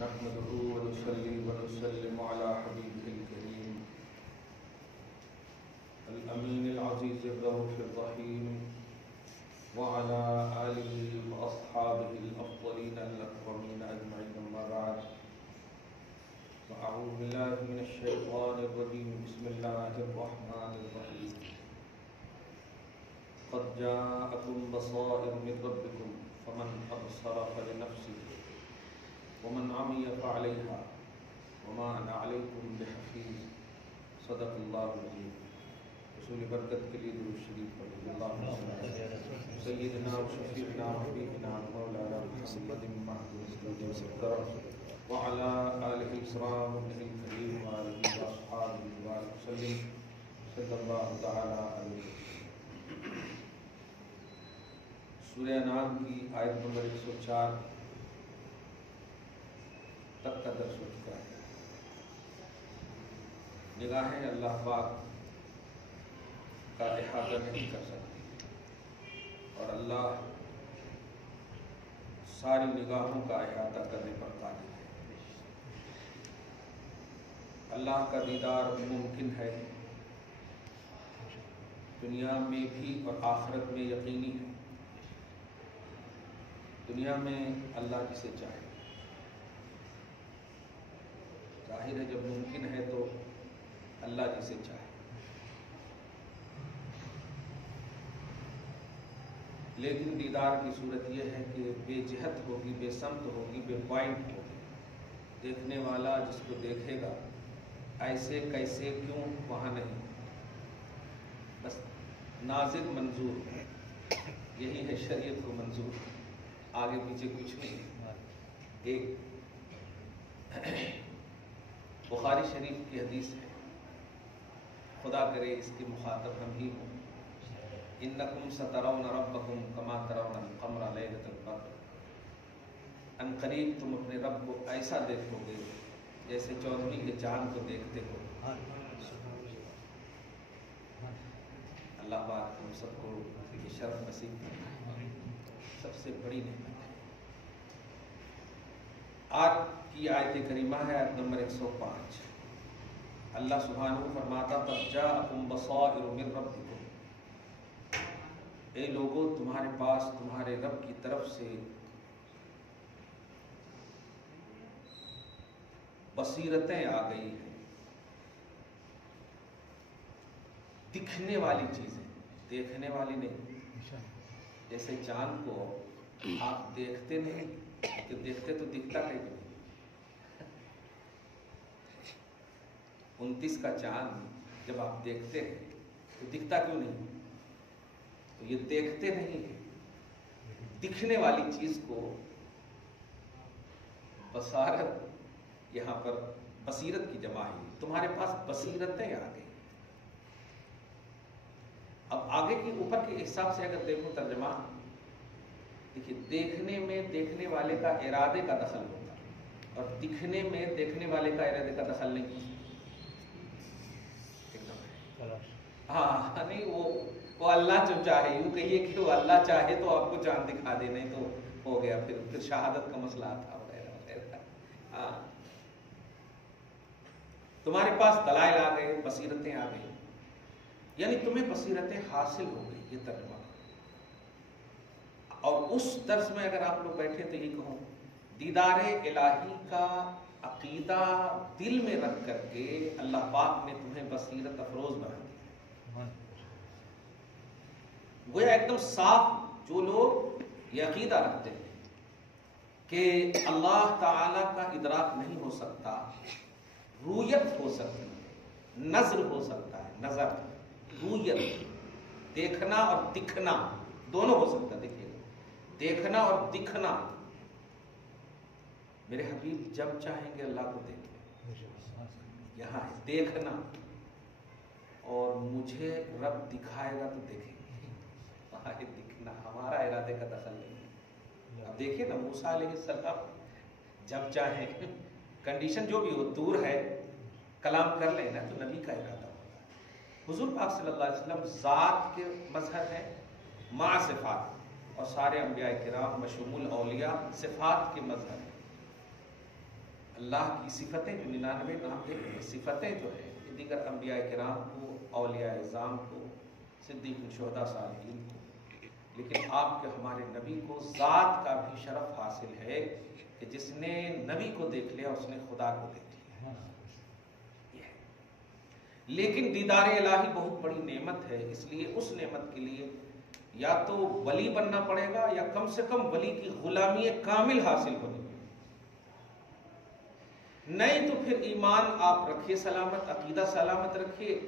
نحمده ونصلي ونسلم على حبيبه الكريم الأمين العزيز الرؤوف الرحيم وعلى آله وأصحابه الأفضلين الأكرمين أجمعين، أما بعد، فأعوذ بالله من الشيطان الرجيم. بسم الله الرحمن الرحيم. قد جاءكم بصائر من ربكم فمن أبصر فلنفسه ومن عمي فعليها وما أنا عليكم بحفيظ. صدق الله العظيم. رسول برکت کے لیے درود شریف پڑھیں. اللهم سیدنا و شفیعنا و حبیبنا مولانا محمد وعلى آله الكرام الكريم وآله وأصحابه وسلم صلی اللہ تعالی علیہ. سورہ انعام کی آیت نمبر 104 تک کا درس ہو چکا ہے. نگاہیں اللہ پاک کا احاطہ نہیں کر سکتی اور اللہ ساری نگاہوں کا احاطہ کرنے پر قادر ہے. اللہ کا دیدار ممکن ہے، دنیا میں بھی اور آخرت میں یقینی ہے. دنیا میں اللہ جسے چاہے، ظاہر ہے جب ممکن ہے تو اللہ جسے چاہے، لیکن دیدار کی صورت یہ ہے کہ بے جہت ہوگی، بے سمت ہوگی، بے پوائنٹ ہوگی. دیکھنے والا جس کو دیکھے گا ایسے کیسے کیوں وہاں نہیں، بس ناظر منظور، یہی ہے شریعت کو منظور، آگے پیچھے کچھ نہیں. ایک بخاری شریف کی حدیث ہے، خدا کرے اس کے مخاطب ہم ہی ہوں. انکم سترون ربکم کما ترون القمر لیلۃ البدر. ان قریب تم اپنے رب کو ایسا دیکھو گے جیسے چودھویں کے چاند کو دیکھتے ہو. اللہ پاک تم سب کو یہ شرف نصیب کرے، سب سے بڑی نعمت ہے. آج کی آیت کریمہ ہے آیت نمبر 105. اللہ سبحانہ فرماتا قد جاءکم بصائر من ربکم. اے لوگوں، تمہارے پاس تمہارے رب کی طرف سے بصیرتیں آ گئی ہیں، دکھنے والی چیزیں، دیکھنے والی نہیں. جیسے چاند کو آپ دیکھتے نہیں کہ دیکھتے تو دکھتا ہے کہ نہیں. 29 کا چاند جب آپ دیکھتے ہیں تو دکھتا کیوں نہیں؟ تو یہ دیکھتے نہیں ہیں. دکھنے والی چیز کو بصارت، یہاں پر بصیرت کی جمع ہے. تمہارے پاس بصیرتیں آ گئی. اب آگے کے اوپر کے حساب سے اگر دیکھو ترجمہ، دیکھیے، دیکھنے میں دیکھنے والے کا ارادے کا دخل ہوتا ہے اور دکھنے میں دیکھنے والے کا ارادے کا دخل نہیں ہوتا. ہاں نہیں، وہ اللہ جو چاہے، یوں کہیے کہ وہ اللہ چاہے تو آپ کو چاند دکھا دے، نہیں تو ہو گیا پھر شہادت کا مسئلہ تھا وغیرہ وغیرہ. ہاں، تمہارے پاس دلائل آ گئے، بصیرتیں آ گئی، یعنی تمہیں بصیرتیں حاصل ہو گئی. یہ ترجمہ. اور اس درس میں اگر آپ لوگ بیٹھے تو یہ کہوں، دیدار الہی کا عقیدہ دل میں رکھ کر کے اللہ پاک نے تمہیں بصیرت افروز بنا دیا. گویا ایک دم صاف جو لوگ یہ عقیدہ رکھتے ہیں کہ اللہ تعالی کا ادراک نہیں ہو سکتا، رویت ہو سکتی ہے، نظر ہو سکتا ہے، نظر، رویت، دیکھنا اور دکھنا دونوں ہو سکتا ہے. دیکھیے، دیکھنا اور دکھنا، میرے حبیب جب چاہیں گے اللہ کو دیکھیں. یہاں ہے دیکھنا، اور مجھے رب دکھائے گا تو دیکھیں گے. وہاں ہے دکھنا، ہمارا ارادے کا دخل نہیں. اب دیکھیں نا، موسیٰ علیہ السلام جب چاہیں، کنڈیشن جو بھی ہو، دور ہے، کلام کر لیں نا تو نبی کا ارادہ ہوتا ہے. حضور پاک صلی اللہ علیہ وسلم ذات کے مظہر ہے مع صفات، اور سارے انبیاء کرام بشمول اولیاء صفات کے مظہر ہیں. اللہ کی صفتیں جو 99 نام دیکھیں، صفتیں جو ہیں یہ دیگر انبیاء کرام کو، اولیاء اعظام کو، صدیقین، شہداء، صالحین کو، لیکن آپ کے ہمارے نبی کو ذات کا بھی شرف حاصل ہے کہ جس نے نبی کو دیکھ لیا اس نے خدا کو دیکھ لیا. لیکن دیدار الہی بہت بڑی نعمت ہے، اس لیے اس نعمت کے لیے یا تو ولی بننا پڑے گا یا کم سے کم ولی کی غلامی کامل حاصل ہونی ہے. نہیں تو پھر ایمان آپ رکھیے سلامت، عقیدہ سلامت رکھیے،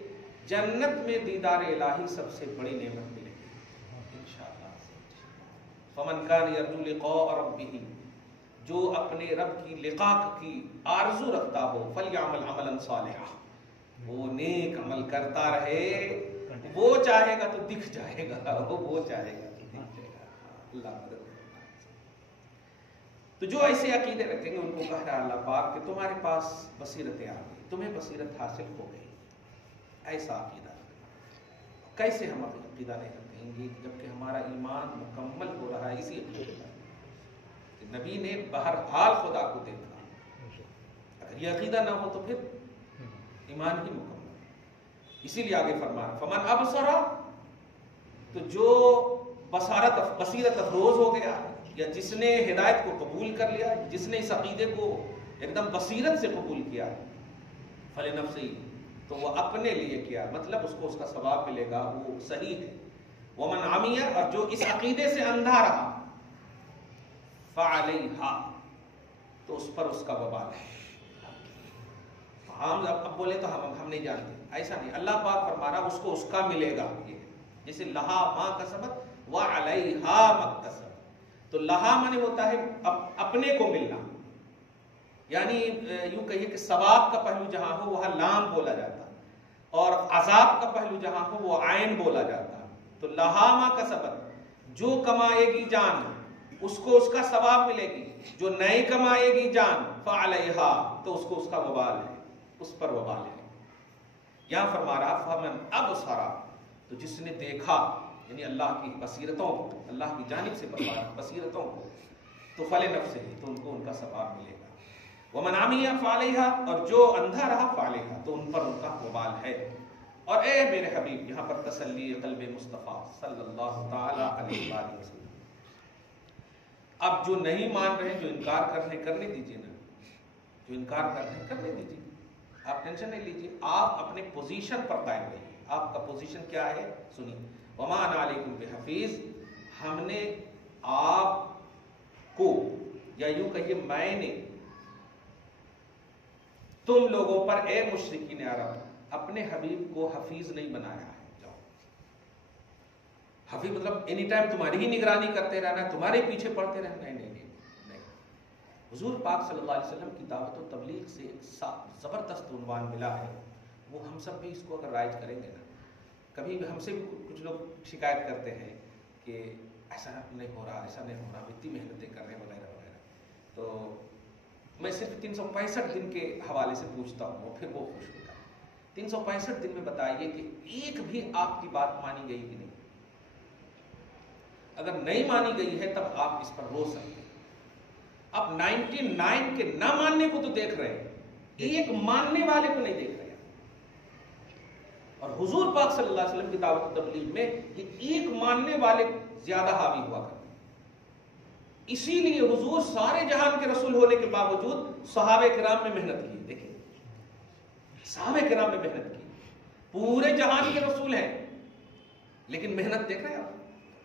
جنت میں دیدار الہی سب سے بڑی نعمت ملے گی انشاءاللہ. فمن کان یرجو لقاء ربہ، جو اپنے رب کی لقاء کی آرزو رکھتا ہو، فلیعمل عملا صالحا، وہ نیک عمل کرتا رہے. وہ چاہے گا تو دکھ جائے گا، وہ چاہے گا تو دکھ جائے گا. اللہ مدد. تو جو ایسے عقیدے رکھیں گے ان کو کہہ رہا اللہ پاک کہ تمہارے پاس بصیرتیں آ گئی، تمہیں بصیرت حاصل ہو گئی. ایسا عقیدہ رکھنا. کیسے ہم عقیدہ نہیں رکھیں گے جبکہ ہمارا ایمان مکمل ہو رہا ہے اسی عقیدے پر کہ نبی نے بہرحال خدا کو دیکھا. اگر یہ عقیدہ نہ ہو تو پھر ایمان ہی مکمل. اسی لیے آگے فرمایا فمن ابصر، تو جو بصیرت افروز ہو گیا یا جس نے ہدایت کو قبول کر لیا، جس نے اس عقیدے کو ایک دم بصیرت سے قبول کیا، فلنفسہ، تو وہ اپنے لیے کیا، مطلب اس کو اس کا ثواب ملے گا، وہ صحیح ہے. ومن عمی، اور جو اس عقیدے سے اندھا رہا، فعلیہا، تو اس پر اس کا وبال ہے. ہم اب بولے تو ہم نہیں جانتے، ایسا نہیں. اللہ پاک فرما رہا اس کو اس کا ملے گا. یہ جیسے لہا ما کسبت وعلیہا مکتسب، تو لہا مانے ہوتا ہے اپنے کو ملنا، یعنی یوں کہیے کہ ثواب کا پہلو جہاں ہو وہاں لام بولا جاتا، اور عذاب کا پہلو جہاں ہو وہ عین بولا جاتا. تو لہا ما کسبت، جو کمائے گی جان اس کو اس کا ثواب ملے گی، جو نہیں کمائے گی جان فعلیہا، تو اس کو اس کا وبال ہے، اس پر وبال ہے. یہاں فرما رہا فمن ابصر، تو جس نے دیکھا، یعنی اللہ کی بصیرتوں کو، اللہ کی جانب سے بصیرتوں کو، تو فلنفسہ، تو ان کو ان کا ثواب ملے گا. ومن عمی فعلیہا، اور جو اندھا رہا فعلیہا، تو ان پر ان کا وبال ہے. اور اے میرے حبیب، یہاں پر تسلی قلب مصطفیٰ صلی اللہ تعالی علیہ وآلہ وسلم. اب جو نہیں مان رہے، جو انکار کر رہے، کرنے دیجیے نا، جو انکار کر رہے کرنے دیجیے، آپ ٹینشن نہیں لیجیے. آپ اپنے پوزیشن پر قائم رہیے. آپ کا پوزیشن کیا ہے سنیے. وما انا علیکم بحفیظ، ہم نے آپ کو، یا یوں کہیے میں نے تم لوگوں پر، اے مشرکین عرب، اپنے حبیب کو حفیظ نہیں بنایا ہے. جاؤ، حفیظ مطلب اینی ٹائم تمہاری ہی نگرانی کرتے رہنا، تمہارے پیچھے پڑتے رہنا. نہیں. حضور پاک صلی اللہ علیہ وسلم کی دعوت و تبلیغ سے ایک زبردست عنوان ملا ہے، وہ ہم سب بھی اس کو اگر رائج کریں گے نا. کبھی ہم سے بھی کچھ لوگ شکایت کرتے ہیں کہ ایسا نہیں ہو رہا، ایسا نہیں ہو رہا، اتنی محنتیں کر رہے ہیں وغیرہ وغیرہ. تو میں صرف 365 دن کے حوالے سے پوچھتا ہوں اور پھر وہ خوش ہوتا ہے. 365 دن میں بتائیے کہ ایک بھی آپ کی بات مانی گئی کہ نہیں؟ اگر نہیں مانی گئی ہے تب آپ اس پر رو سکتے ہیں. آپ 99 کے نہ ماننے کو تو دیکھ رہے ہیں، ایک ماننے والے کو نہیں دیکھ رہے. اور حضور پاک صلی اللہ علیہ وسلم کی دعوت و تبلیغ میں یہ ایک ماننے والے زیادہ حاوی ہوا کرتے. اسی لیے حضور سارے جہان کے رسول ہونے کے باوجود صحابہ کرام میں محنت کی. دیکھیں صحابہ کرام میں محنت کی، پورے جہان کے رسول ہیں لیکن محنت دیکھ رہے ہیں آپ.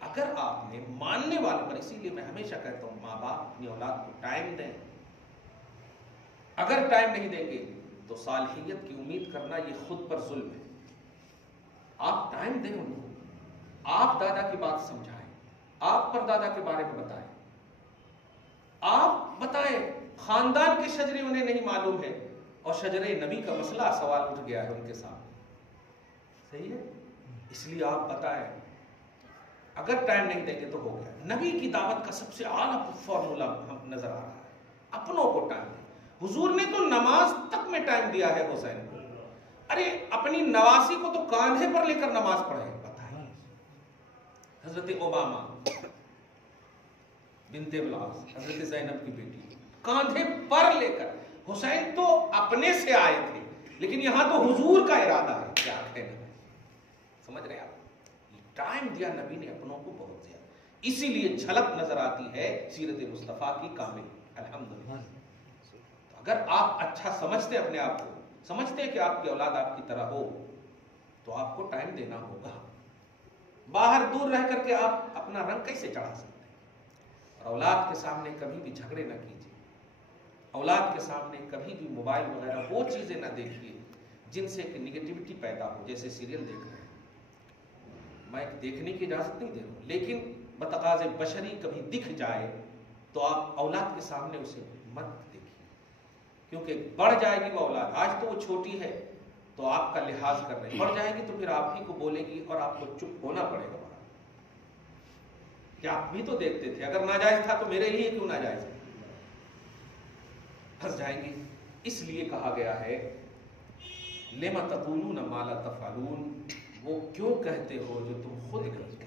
اگر آپ نے ماننے والوں پر، اسی لیے میں ہمیشہ کہتا ہوں ماں باپ اپنی اولاد کو ٹائم دیں. اگر ٹائم نہیں دیں گے تو صالحیت کی امید کرنا یہ خود پر ظلم ہے. آپ ٹائم دیں ان کو، آپ دادا کی بات سمجھائیں، آپ پر دادا کے بارے میں بتائیں، آپ بتائیں. خاندان کے شجرے انہیں نہیں معلوم ہے اور شجرے نبی کا مسئلہ سوال اٹھ گیا ہے ان کے سامنے. صحیح ہے، اس لیے آپ بتائیں. اگر ٹائم نہیں دیں گے تو ہو گیا. نبی کی دعوت کا سب سے اعلیٰ فارمولا ہم نظر آ رہا ہے، اپنوں کو ٹائم دیں. حضور نے تو نماز تک میں ٹائم دیا ہے حسین کو. ارے اپنی نواسی کو تو کاندھے پر لے کر نماز پڑھے. بتائیں حضرت اوباما بنت بلاس، حضرت زینب کی بیٹی، کاندھے پر لے کر حسین تو اپنے سے آئے تھے، لیکن یہاں تو حضور کا ارادہ ہے، کیا کہنا ہے، سمجھ رہے ہیں آپ؟ ٹائم دیا نبی نے اپنوں کو بہت زیادہ، اسی لیے جھلک نظر آتی ہے سیرت مصطفیٰ کی کامل، الحمدللہ۔ اگر آپ اچھا سمجھتے اپنے آپ کو، سمجھتے ہیں کہ آپ کی اولاد آپ کی طرح ہو، تو آپ کو ٹائم دینا ہوگا۔ باہر دور رہ کر کے آپ اپنا رنگ کیسے چڑھا سکتے ہیں؟ اور اولاد کے سامنے کبھی بھی جھگڑے نہ کیجیے، اولاد کے سامنے کبھی بھی موبائل وغیرہ وہ چیزیں نہ دیکھیے جن سے کہ نگیٹیوٹی پیدا ہو، جیسے سیریل دیکھ رہے ہیں، میں دیکھنے کی اجازت نہیں دے رہا ہوں، لیکن بتقاض بشری کبھی دکھ جائے تو آپ اولاد کے سامنے اسے مت دیکھیے، کیونکہ بڑھ جائے گی وہ اولاد، آج تو وہ چھوٹی ہے تو آپ کا لحاظ کر رہے ہیں، بڑھ جائے گی تو پھر آپ ہی کو بولے گی اور آپ کو چپ ہونا پڑے گا کہ آپ بھی تو دیکھتے تھے، اگر ناجائز تھا تو میرے لیے کیوں ناجائز ہے، پھنس جائیں گی۔ اس لیے کہا گیا ہے لما تقولون ما لا تفعلون، وہ کیوں کہتے ہو جو تم خود نہیں کرتے۔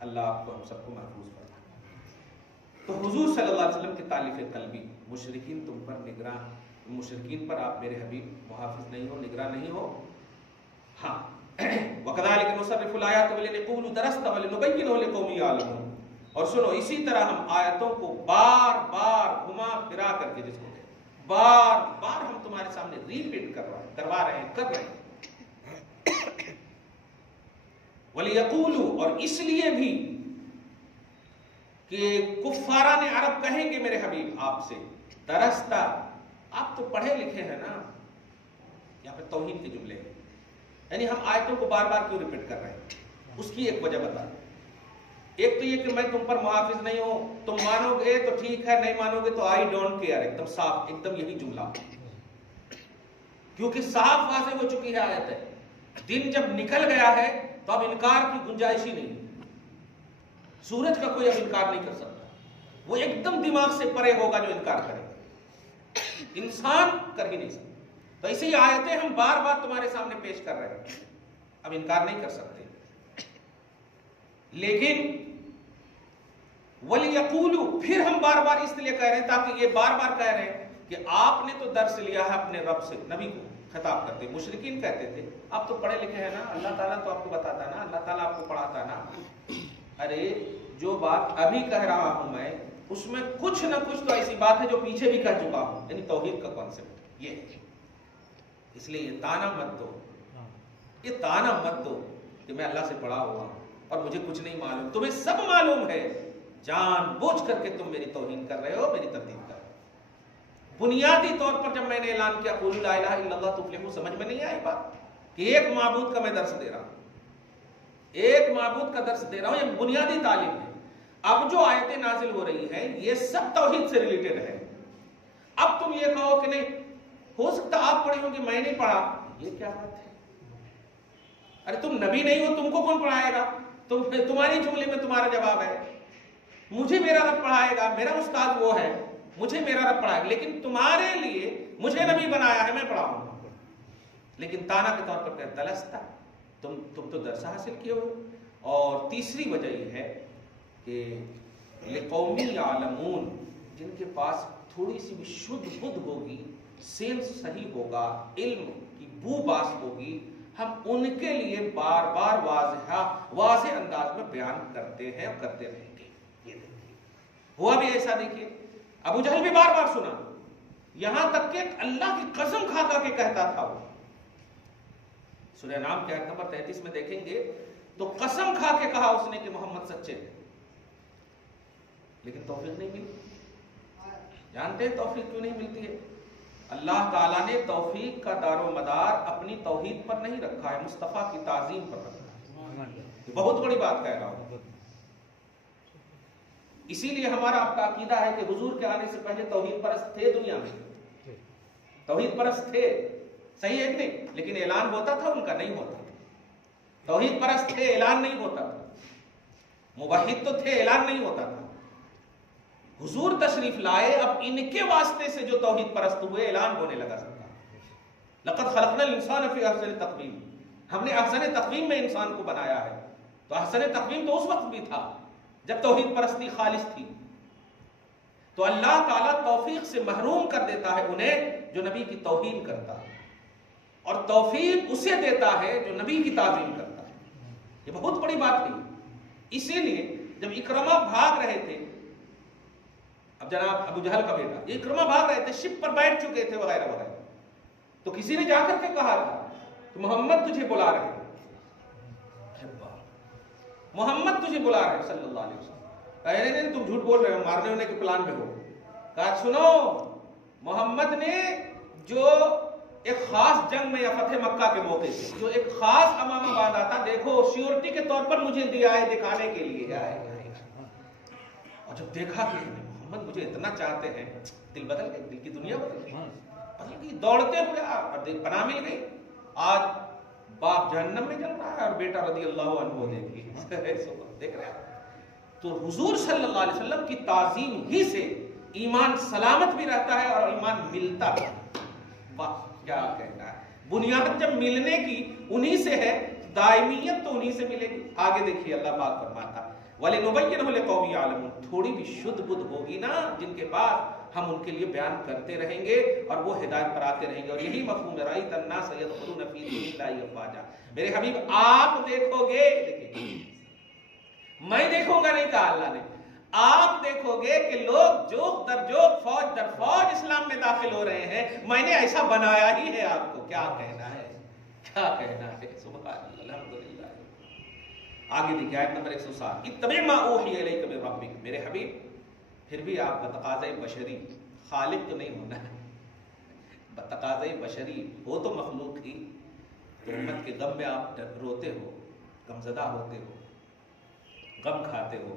اللہ آپ کو ہم سب کو محفوظ فرمائے۔ تو حضور صلی اللہ علیہ وسلم کی تالیف قلبی، مشرکین تم پر نگراں، مشرکین پر آپ میرے حبیب محافظ نہیں ہو، نگراں نہیں ہو۔ ہاں وَكَذَلِكَ نُصَرِّفُ الْآيَاتِ وَلِنَقُولُ دَرَسْتَ وَلِنُبَيِّنَهُ لِقَوْمٍ يَعْلَمُونَ، اور سنو اسی طرح ہم آیتوں کو بار بار گھما پھرا کر کے، جس کو بار بار ہم تمہارے سامنے ریپیٹ کروا رہے ہیں۔ وَلِيَقُولُوا، اور اس لیے بھی کہ کفاران عرب کہیں گے میرے حبیب آپ سے، درستا، آپ تو پڑھے لکھے ہیں نا، یہاں پہ توحید کے جملے ہیں، یعنی ہم آیتوں کو بار بار کیوں ریپیٹ کر رہے ہیں؟ اس کی ایک وجہ بتا دیں۔ ایک تو یہ کہ میں تم پر محافظ نہیں ہوں، تم مانو گے تو ٹھیک ہے، نہیں مانو گے تو آئی ڈونٹ کیئر، ایک دم صاف، ایک دم یہی جملہ، کیونکہ صاف واضح ہو چکی ہے آیت ہے، دن جب نکل گیا ہے تو اب انکار کی گنجائش ہی نہیں، سورج کا کوئی اب انکار نہیں کر سکتا، وہ ایک دم دماغ سے پرے ہوگا جو انکار کرے، انسان کر ہی نہیں سکتا۔ تو اسی آیتیں ہم بار بار تمہارے سامنے پیش کر رہے ہیں، اب انکار نہیں کر سکتے، لیکن وَلِيَقُولُوا، پھر ہم بار بار اس لیے کہہ رہے ہیں تاکہ یہ بار بار کہہ رہے ہیں کہ آپ نے تو درس لیا ہے اپنے رب سے، نبی کو خطاب کرتے، مشرکین کہتے تھے آپ تو پڑھے لکھے ہیں نا، اللہ تعالیٰ تو آپ کو بتاتا نا، اللہ تعالیٰ آپ کو پڑھاتا نا، ارے جو بات ابھی کہہ رہا ہوں میں اس میں کچھ نہ کچھ تو ایسی بات ہے جو پیچھے بھی کہہ چکا ہوں، یعنی توحید کا کانسیپٹ یہ ہے، اس لیے یہ تانا مت دو، یہ تانا مت دو کہ میں اللہ سے پڑھا ہوا ہوں اور مجھے کچھ نہیں معلوم، تمہیں سب معلوم ہے، جان بوجھ کر کے تم میری توہین کر رہے ہو، میری تردید کر رہے ہو۔ بنیادی طور پر جب میں نے اعلان کیا قولوا لا الہ الا اللہ تفلحوا، سمجھ میں نہیں آئی بات کہ ایک معبود کا میں درس دے رہا ہوں، ایک معبود کا درس دے رہا ہوں، یہ بنیادی تعلیم ہے۔ اب جو آیتیں نازل ہو رہی ہیں یہ سب توحید سے ریلیٹڈ ہے۔ اب تم یہ کہو کہ نہیں ہو سکتا آپ پڑھے ہو کہ میں نہیں پڑھا، یہ کیا بات ہے؟ ارے تم نبی نہیں ہو، تم کو کون پڑھائے گا؟ تمہاری جملے میں تمہارا جواب ہے، مجھے میرا رب پڑھائے گا، میرا استاد وہ ہے، مجھے میرا رب پڑھائے گا، لیکن تمہارے لیے مجھے نبی بنایا ہے، میں پڑھاؤں گا۔ لیکن تانا کے طور پر کہتا دلستا، تم تو درس حاصل کیے ہو۔ اور تیسری وجہ یہ ہے کہ لقوم یعلمون، جن کے پاس تھوڑی سی بھی شدھ بدھ ہوگی، سینس صحیح ہوگا، علم کی بو باس ہوگی، ہم ان کے لیے بار بار واضح انداز میں بیان کرتے ہیں اور کرتے رہیں گے۔ یہ دیکھیے ہوا بھی ایسا، دیکھیے ابو جہل بھی بار بار سنا، یہاں تک کہ اللہ کی قسم کھا کر کے کہتا تھا وہ، سورہ نام کے آیت نمبر 33 میں دیکھیں گے تو قسم کھا کے کہا اس نے کہ محمد سچے ہیں، لیکن توفیق نہیں ملی۔ جانتے ہیں توفیق کیوں نہیں ملتی ہے؟ اللہ تعالیٰ نے توفیق کا دار و مدار اپنی توحید پر نہیں رکھا ہے، مصطفیٰ کی تعظیم پر رکھا ہے۔ یہ بہت بڑی بات کہہ رہا ہوں۔ اسی لیے ہمارا آپ کا عقیدہ ہے کہ حضور کے آنے سے پہلے توحید پرست تھے، دنیا میں توحید پرست تھے، صحیح ہے کہ نہیں؟ لیکن اعلان ہوتا تھا ان کا؟ نہیں ہوتا۔ توحید پرست تھے، اعلان نہیں ہوتا تھا۔ موحد تو تھے، اعلان نہیں ہوتا تھا۔ حضور تشریف لائے، اب ان کے واسطے سے جو توحید پرست ہوئے اعلان ہونے لگا سب کا۔ لقد خلقنا الانسان فی احسن تقویم، ہم نے احسن تقویم میں انسان کو بنایا ہے۔ تو احسن تقویم تو اس وقت بھی تھا جب توحید پرستی خالص تھی، تو اللہ تعالیٰ توفیق سے محروم کر دیتا ہے انہیں جو نبی کی توہین کرتا ہے، اور توفیق اسے دیتا ہے جو نبی کی تعظیم کرتا ہے۔ یہ بہت بڑی بات ہے۔ اسی لیے جب اکرمہ بھاگ رہے تھے، اب جناب ابو جہل کا بیٹا، اکرمہ بھاگ رہے تھے، شپ پر بیٹھ چکے تھے وغیرہ وغیرہ، تو کسی نے جا کر کے کہا تھا کہ محمد تجھے بلا رہے ہیں، محمد تجھے بلا رہے ہیں صلی اللہ علیہ وسلم۔ کہا نہیں تم جھوٹ بول رہے ہو، مارنے ہونے کے پلان میں ہو۔ کہا سنو، محمد نے جو ایک خاص جنگ میں یا فتح مکہ کے موقع سے جو ایک خاص امامہ باندھا تھا، دیکھو سیورٹی کے طور پر مجھے دیا ہے، دکھانے کے لیے آئے۔ اور جب دیکھا کہ محمد مجھے اتنا چاہتے ہیں، دل بدل گئے، دل کی دنیا بدل گئی، دوڑتے ہوئے اور پناہ مل گئی۔ آج باپ جہنم میں جل رہا ہے اور بیٹا رضی اللہ عنہ دیکھ رہے ہیں۔ تو حضور صلی اللہ علیہ وسلم کی تعظیم ہی سے ایمان سلامت بھی رہتا ہے اور ایمان ملتا بھی۔ واہ کیا کہنا ہے، بنیاد جب ملنے کی انہی سے ہے، دائمیت تو انہی سے ملے گی۔ آگے دیکھیے اللہ پاک فرماتا وَلِنُبَيِّنَهُ لِقَوْمٍ يَعْلَمُونَ، تھوڑی بھی شدھ بدھ ہوگی نا جن کے بعد ہم ان کے لیے بیان کرتے رہیں گے اور وہ ہدایت پر آتے رہیں گے۔ اور یہی مفہوم رأیت الناس يدخلون فی دین اللہ افواجا، میرے حبیب آپ دیکھو گے، میں دیکھوں گا نہیں کہا اللہ نے، آپ دیکھو گے کہ لوگ جوق در جوق، فوج در فوج اسلام میں داخل ہو رہے ہیں۔ میں نے ایسا بنایا ہی ہے آپ کو، کیا کہنا ہے، کیا کہنا ہے، سبحان اللہ، الحمدللہ۔ آگے دیکھیں آیت نمبر 107، اتبع ما اوحی الیک من ربک، میرے حبیب پھر بھی آپ بتقاضۂ بشری، خالق تو نہیں ہونا ہے، بتقاضۂ بشری ہو تو مخلوق ہی، تو امت کے غم میں آپ روتے ہو، غمزدہ ہوتے ہو، غم کھاتے ہو،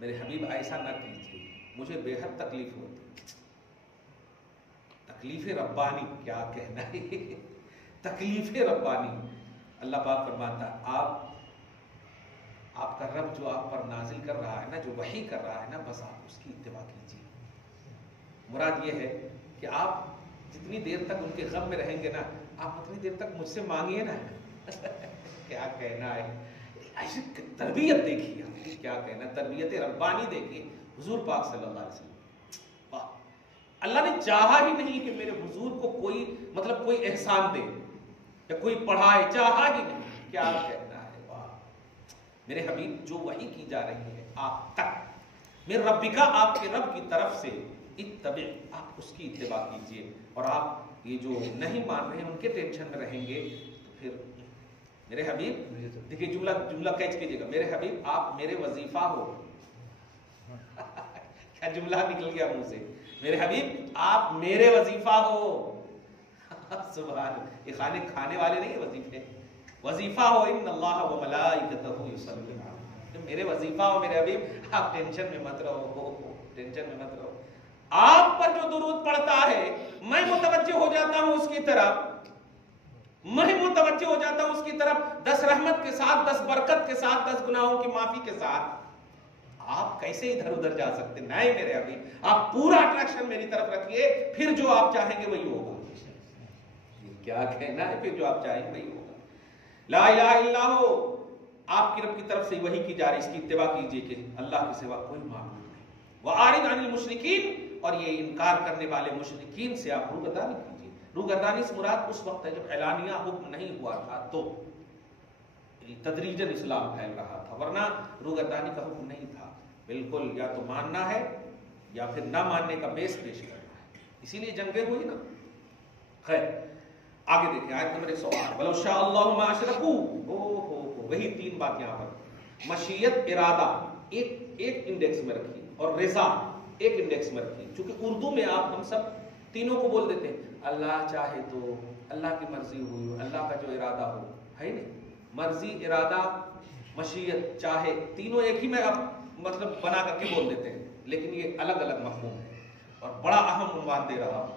میرے حبیب ایسا نہ کیجیے، مجھے بے حد تکلیف ہوتی، تکلیف ربانی، کیا کہنا ہے، تکلیف ربانی۔ اللہ پاک فرماتا ہے آپ کا رب جو آپ پر نازل کر رہا ہے نا، جو وحی کر رہا ہے نا، بس آپ اس کی اتباع کیجیے۔ مراد یہ ہے کہ آپ جتنی دیر تک ان کے غم میں رہیں گے نا، آپ اتنی دیر تک مجھ سے مانگیے نا، کیا کہنا ہے، ایسی تربیت دیکھیے، کیا کہنا، تربیت ربانی دیکھیے حضور پاک صلی اللہ علیہ وسلم۔ واہ، اللہ نے چاہا ہی نہیں کہ میرے حضور کو کوئی مطلب کوئی احسان دے یا کوئی پڑھائے، چاہا ہی نہیں، کیا کہنا ہے، واہ۔ میرے حبیب جو وحی کی جا رہی ہے آپ تک، میرے ربکا، آپ کے رب کی طرف سے، اتبع، آپ اس کی اتباع کیجیے۔ اور آپ یہ جو نہیں مان رہے ہیں ان کے ٹینشن میں رہیں گے تو پھر میرے حبیب دیکھیے، جملہ کیچ کیجیے گا، میرے حبیب آپ میرے وظیفہ ہو، کیا جملہ نکل گیا منہ سے، میرے حبیب آپ میرے وظیفہ ہو، سبحان، یہ کھانے والے نہیں وظیفے، وظیفہ ہو، ان اللہ و ملائکتہ یصلون علیہ، میرے وظیفہ ہو میرے حبیب، آپ ٹینشن میں مت رہو، ٹینشن میں مت رہو۔ آپ پر جو درود پڑتا ہے میں متوجہ ہو جاتا ہوں اس کی طرف، میں متوجہ ہو جاتا ہوں اس کی طرف، 10 رحمت کے ساتھ، 10 برکت کے ساتھ، 10 گناہوں کی معافی کے ساتھ۔ آپ کیسے ادھر ادھر جا سکتے؟ نہیں میرے حبیب، آپ پورا اٹریکشن میری طرف رکھیے، پھر جو آپ چاہیں گے وہی ہوگا۔ کیا کہنا ہے، پھر جو آپ چاہیں گے وہی ہوگا۔ لا الہ الا ہو، آپ کی رب کی طرف سے وحی کی جا رہی، اس کی اتباع کیجیے کہ اللہ کے سوا کوئی معبود نہیں۔ وَأَعْرِضْ عَنِ الْمُشْرِكِينَ، اور یہ انکار کرنے والے مشرکین سے آپ روگردانی کیجیے۔ روگردانی سے مراد اس وقت ہے جب اعلانیہ حکم نہیں ہوا تھا تو تدریجاً اسلام پھیل رہا تھا، ورنہ روگردانی کا حکم نہیں تھا، بالکل یا تو ماننا ہے یا پھر نہ ماننے کا بیس پیش کرنا ہے، اسی لیے جنگیں ہوئی نا۔ خیر آگے دیکھیں آیت نمبر 108، وَلَوْ شَاءَ اللَّهُ مَا أَشْرَكُوا، وہی 3 بات یہاں پر، مشیت، ارادہ ایک انڈیکس میں رکھی اور رضا ایک انڈیکس میں رکھی، چونکہ اردو میں آپ ہم سب تینوں کو بول دیتے ہیں، اللہ چاہے تو، اللہ کی مرضی ہوئی، اللہ کا جو ارادہ ہو، ہے نہیں، مرضی، ارادہ، مشیت، چاہے، تینوں ایک ہی میں اب مطلب بنا کر کے بول دیتے ہیں، لیکن یہ الگ الگ مفہوم ہے اور بڑا اہم عنوان دے رہا ہوں۔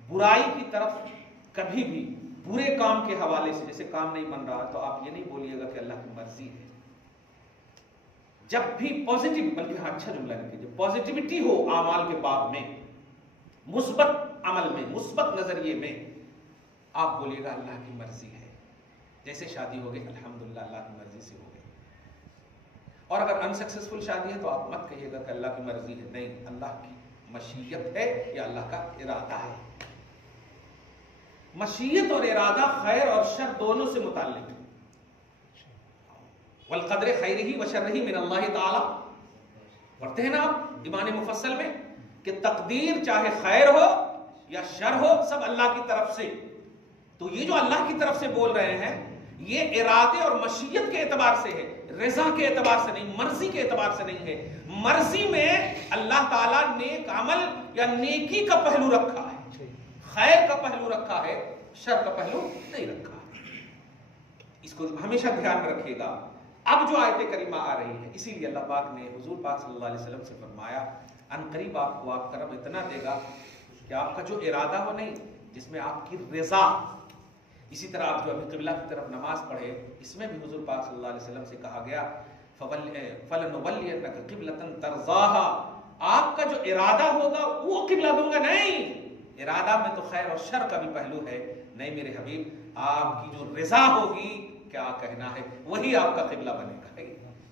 برائی کی طرف کبھی بھی برے کام کے حوالے سے، جیسے کام نہیں بن رہا تو آپ یہ نہیں بولیے گا کہ اللہ کی مرضی ہے، جب بھی پازیٹیو، بلکہ اچھا جملہ لکھیے، جب پازیٹیوٹی ہو اعمال کے باب میں، مثبت عمل میں، مثبت نظریے میں، آپ بولیے گا اللہ کی مرضی ہے۔ جیسے شادی ہو گئی، الحمدللہ اللہ کی مرضی سے ہو گئی، اور اگر انسکسیسفل شادی ہے تو آپ مت کہیے گا کہ اللہ کی مرضی ہے، نہیں، اللہ کی مشیت ہے یا اللہ کا ارادہ ہے۔ مشیت اور ارادہ خیر اور شر دونوں سے متعلق ہے۔ والقدر خیرہ وشرہ من اللہ تعالی، پڑھتے ہیں نا آپ ایمان مفصل میں کہ تقدیر چاہے خیر ہو یا شر ہو سب اللہ کی طرف سے۔ تو یہ جو اللہ کی طرف سے بول رہے ہیں یہ ارادے اور مشیت کے اعتبار سے ہے، رضا کے اعتبار سے نہیں، مرضی کے اعتبار سے نہیں ہے۔ مرضی میں اللہ تعالیٰ نیک عمل یا نیکی کا پہلو رکھا ہے، خیر کا پہلو رکھا ہے، شر کا پہلو نہیں رکھا ہے۔ اس کو ہمیشہ دھیان میں رکھیے گا۔ اب جو آیت کریمہ آ رہی ہے، اسی لیے اللہ پاک نے حضور پاک صلی اللہ علیہ وسلم سے فرمایا ان قریب آپ کو آپ کا رب اتنا دے گا کہ آپ کا جو ارادہ ہو نہیں، جس میں آپ کی رضا، اسی طرح آپ جو ابھی قبلہ کی طرف نماز پڑھے، اس میں بھی حضور پاک صلی اللہ علیہ وسلم سے کہا گیا فَلَنُوَلِّيَنَّكَ قِبْلَةً تَرْضَاهَا، آپ کا جو ارادہ ہوگا وہ قبلہ دوں گا، نہیں، ارادہ میں تو خیر اور شر کا بھی پہلو ہے، نہیں میرے حبیب، آپ کی جو رضا ہوگی کیا کہنا ہے وہی آپ کا قبلہ بنے گا،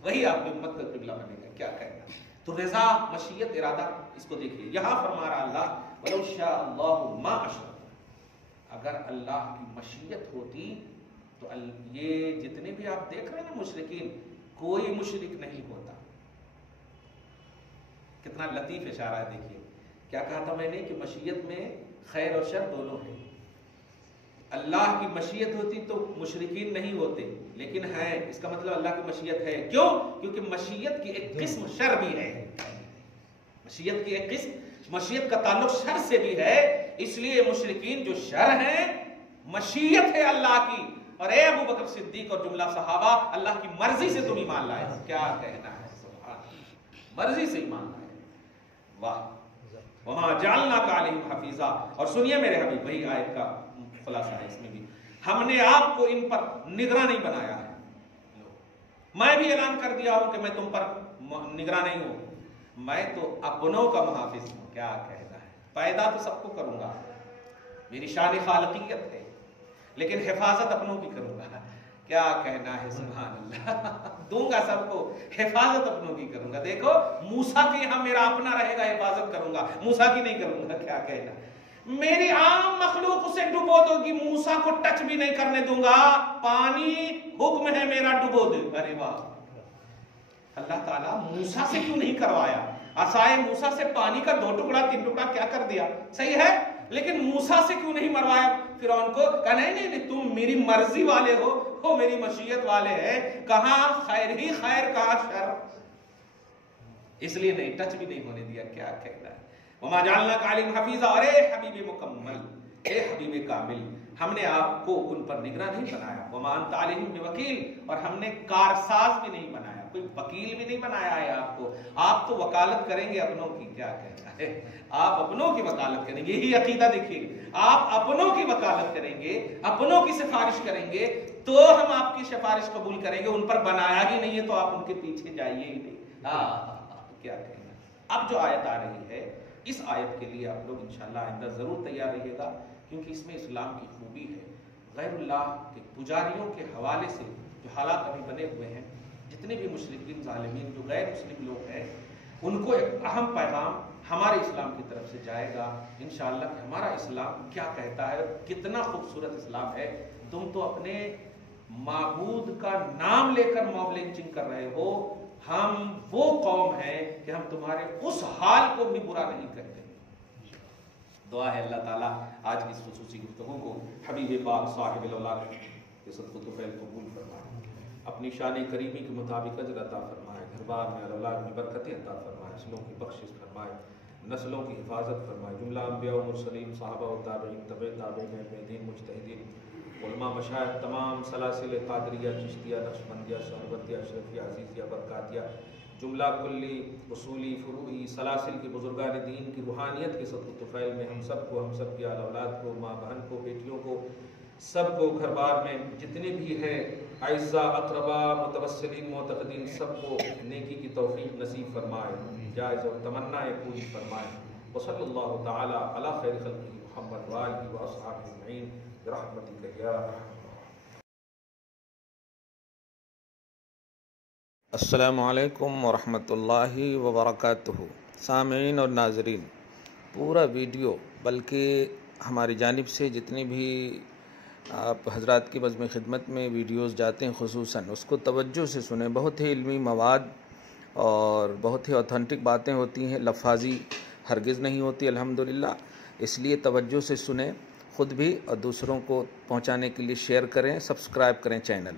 وہی آپ کی امت کا قبلہ بنے گا، کیا کہنا۔ تو رضا، مشیت، ارادہ، اس کو دیکھیے یہاں فرما رہا اللہ وَلَوْ شَاءَ اللَّهُ مَا أَشْرَكُوا، اگر اللہ کی مشیت ہوتی تو یہ جتنے بھی آپ دیکھ رہے ہیں نا مشرکین، کوئی مشرک نہیں ہوتا۔ کتنا لطیف اشارہ ہے، دیکھیے کیا کہا تھا میں نے کہ مشیت میں خیر اور شر دونوں ہیں۔ اللہ کی مشیت ہوتی تو مشرکین نہیں ہوتے، لیکن ہے، اس کا مطلب اللہ کی مشیت ہے، کیوں؟ کیونکہ مشیت کی ایک قسم شر بھی ہے، مشیت کی ایک قسم، مشیت کا تعلق شر سے بھی ہے، اس لیے مشرکین جو شر ہیں، مشیت ہے اللہ کی، اور اے ابو بکر صدیق اور جملہ صحابہ اللہ کی مرضی سے تم ایمان لائے، کیا کہنا ہے، سبحان اللہ، مرضی سے ایمان لائے، واہ۔ وما جعلناک علیہم حفیظا، اور سنیے میرے حبیب، وہی آیت کا خلاصہ ہے اس میں بھی، ہم نے آپ کو ان پر نگراں نہیں بنایا ہے۔ میں بھی اعلان کر دیا ہوں کہ میں تم پر نگراں نہیں ہوں، میں تو اپنوں کا محافظ ہوں، کیا کہنا ہے، پیدا تو سب کو کروں گا، میری شان خالقیت ہے، لیکن حفاظت اپنوں کی کروں گا، کیا کہنا ہے، سبحان اللہ، دوں گا سب کو، حفاظت اپنوں کی کروں گا۔ دیکھو موسیٰ کے یہاں میرا اپنا رہے گا، حفاظت کروں گا، موسیٰ کی نہیں کروں گا، کیا کہنا، میری عام مخلوق اسے ڈبو دو گی، موسیٰ کو ٹچ بھی نہیں کرنے دوں گا، پانی حکم ہے میرا، ڈبو دے۔ ارے واہ، اللہ تعالیٰ موسیٰ سے کیوں نہیں کروایا؟ عصائے موسیٰ سے پانی کا 2 ٹکڑا 3 ٹکڑا کیا کر دیا، صحیح ہے، لیکن موسیٰ سے کیوں نہیں مروایا؟ فرعون کو کہا نہیں، تم میری مرضی والے ہو، وہ میری مشیت والے ہیں، کہاں خیر ہی خیر، کہاں شر، اس لیے نہیں، ٹچ بھی نہیں ہونے دیا، کیا کہنا ہے۔ وما جعلناک علیہم حفیظا، اور اے حبیب مکمل، اے حبیب کامل، ہم نے آپ کو ان پر نگراں نہیں بنایا، وما انت علیہم بوکیل، اور ہم نے کارساز بھی نہیں بنایا، کوئی وکیل بھی نہیں بنایا ہے آپ کو، آپ تو وکالت کریں گے اپنوں کی، کیا کہنا ہے، آپ اپنوں کی وکالت کریں گے، یہی عقیدہ دیکھیے، آپ اپنوں کی وکالت کریں گے، اپنوں کی سفارش کریں گے تو ہم آپ کی سفارش قبول کریں گے، ان پر بنایا ہی نہیں ہے تو آپ ان کے پیچھے جائیے ہی نہیں، کیا کہنا۔ اب جو آیت آ رہی ہے، اس آیت کے لیے آپ لوگ انشاءاللہ آئندہ ضرور تیار رہیے گا، کیونکہ اس میں اسلام کی خوبی ہے۔ غیر اللہ کے پجاریوں کے حوالے سے جو حالات ابھی بنے ہوئے ہیں، جتنے بھی مشرکین ظالمین جو غیر مسلم لوگ ہیں، ان کو ایک اہم پیغام ہمارے اسلام کی طرف سے جائے گا انشاءاللہ کہ ہمارا اسلام کیا کہتا ہے، کتنا خوبصورت اسلام ہے۔ تم تو اپنے معبود کا نام لے کر موب لنچنگ کر رہے ہو، ہم وہ قوم ہیں کہ ہم تمہارے اس حال کو بھی برا نہیں کرتے۔ دعا ہے اللہ تعالیٰ آج کی اس خصوصی گفتگو کو حبیب پاک صاحب الاولاد کے صدق و طفیل قبول فرمائے، اپنی شان کریمی کے مطابق اجر عطا فرمائے، گھر بار میں اولاد میں برکتیں عطا فرمائے، نسلوں کی بخشش فرمائے، نسلوں کی حفاظت فرمائے، جملہ انبیاء و مرسلین، صحابہ و تابعین، تبع تابعین، دین مجتہدین، علماء مشائخ، تمام سلاسل قادریہ، چشتیہ، نقشبندیہ، سہروردیہ، اشرفیہ، عزیزیہ، برکاتیہ، جملہ کلی، اصولی، فروعی سلاسل کی بزرگان دین کی روحانیت کے صدق و طفیل میں ہم سب کو، ہم سب کی آل اولاد کو، ماں بہن کو، بیٹیوں کو، سب کو گھر بار میں جتنے بھی ہیں اعزاء، اقربا، متوسلین، معتقدین، سب کو نیکی کی توفیق نصیب فرمائے، جائز اور تمنائیں پوری فرمائے۔ وصلی اللہ تعالی علی خیر خلقہ محمد وآلہ واصحابہ اجمعین برحمتک یا ارحم۔ السلام علیکم ورحمۃ اللہ وبرکاتہ۔ سامعین اور ناظرین، پورا ویڈیو بلکہ ہماری جانب سے جتنی بھی آپ حضرات کی بزم خدمت میں ویڈیوز جاتے ہیں خصوصاً اس کو توجہ سے سنیں۔ بہت ہی علمی مواد اور بہت ہی اوتھینٹک باتیں ہوتی ہیں، لفاظی ہرگز نہیں ہوتی الحمدللہ، اس لیے توجہ سے سنیں، خود بھی اور دوسروں کو پہنچانے کے لیے شیئر کریں، سبسکرائب کریں چینل۔